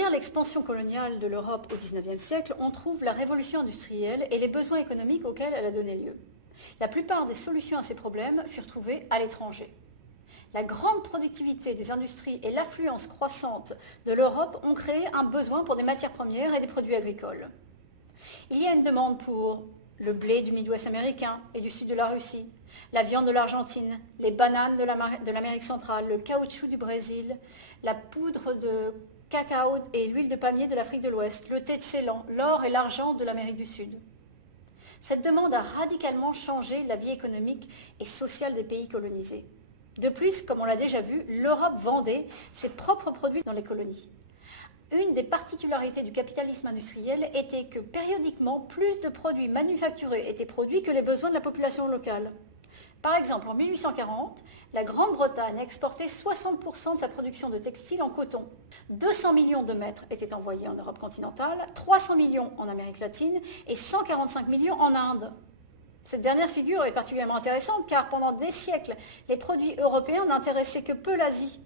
Derrière l'expansion coloniale de l'Europe au XIXe siècle, on trouve la révolution industrielle et les besoins économiques auxquels elle a donné lieu. La plupart des solutions à ces problèmes furent trouvées à l'étranger. La grande productivité des industries et l'affluence croissante de l'Europe ont créé un besoin pour des matières premières et des produits agricoles. Il y a une demande pour le blé du Midwest américain et du sud de la Russie, la viande de l'Argentine, les bananes de l'Amérique centrale, le caoutchouc du Brésil, la poudre de cacao et l'huile de palmier de l'Afrique de l'Ouest, le thé de Ceylan, l'or et l'argent de l'Amérique du Sud. Cette demande a radicalement changé la vie économique et sociale des pays colonisés. De plus, comme on l'a déjà vu, l'Europe vendait ses propres produits dans les colonies. Une des particularités du capitalisme industriel était que périodiquement, plus de produits manufacturés étaient produits que les besoins de la population locale. Par exemple, en 1840, la Grande-Bretagne exportait 60% de sa production de textiles en coton. 200 millions de mètres étaient envoyés en Europe continentale, 300 millions en Amérique latine et 145 millions en Inde. Cette dernière figure est particulièrement intéressante car pendant des siècles, les produits européens n'intéressaient que peu l'Asie.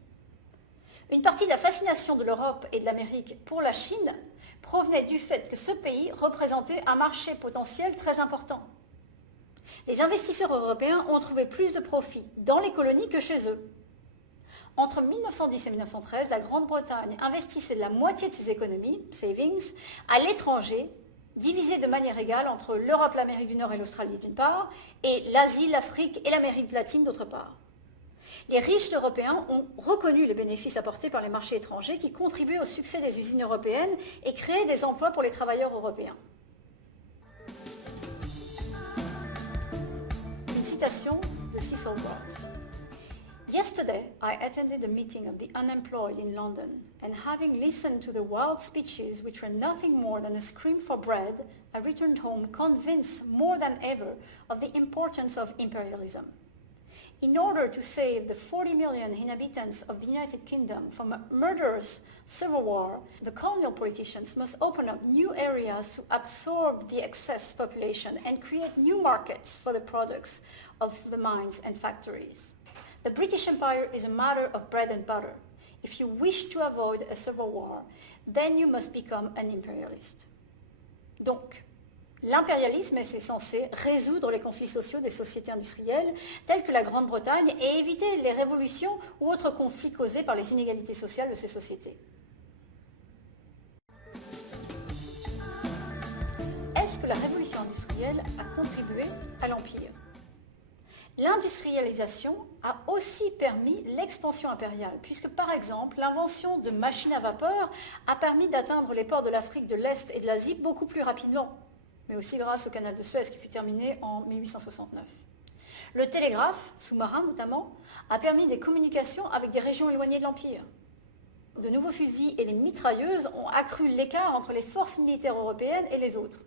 Une partie de la fascination de l'Europe et de l'Amérique pour la Chine provenait du fait que ce pays représentait un marché potentiel très important. Les investisseurs européens ont trouvé plus de profits dans les colonies que chez eux. Entre 1910 et 1913, la Grande-Bretagne investissait la moitié de ses économies, savings, à l'étranger, divisées de manière égale entre l'Europe, l'Amérique du Nord et l'Australie d'une part, et l'Asie, l'Afrique et l'Amérique latine d'autre part. Les riches européens ont reconnu les bénéfices apportés par les marchés étrangers qui contribuaient au succès des usines européennes et créaient des emplois pour les travailleurs européens. Une citation de Cecil Rhodes. Yesterday, I attended a meeting of the unemployed in London, and having listened to the wild speeches which were nothing more than a scream for bread, I returned home convinced more than ever of the importance of imperialism. In order to save the 40 million inhabitants of the United Kingdom from a murderous civil war, the colonial politicians must open up new areas to absorb the excess population and create new markets for the products of the mines and factories. The British Empire is a matter of bread and butter. If you wish to avoid a civil war, then you must become an imperialist. Donc, l'impérialisme est censé résoudre les conflits sociaux des sociétés industrielles telles que la Grande-Bretagne et éviter les révolutions ou autres conflits causés par les inégalités sociales de ces sociétés. Est-ce que la révolution industrielle a contribué à l'Empire ? L'industrialisation a aussi permis l'expansion impériale, puisque par exemple l'invention de machines à vapeur a permis d'atteindre les ports de l'Afrique de l'Est et de l'Asie beaucoup plus rapidement, mais aussi grâce au canal de Suez qui fut terminé en 1869. Le télégraphe, sous-marin notamment, a permis des communications avec des régions éloignées de l'Empire. De nouveaux fusils et les mitrailleuses ont accru l'écart entre les forces militaires européennes et les autres.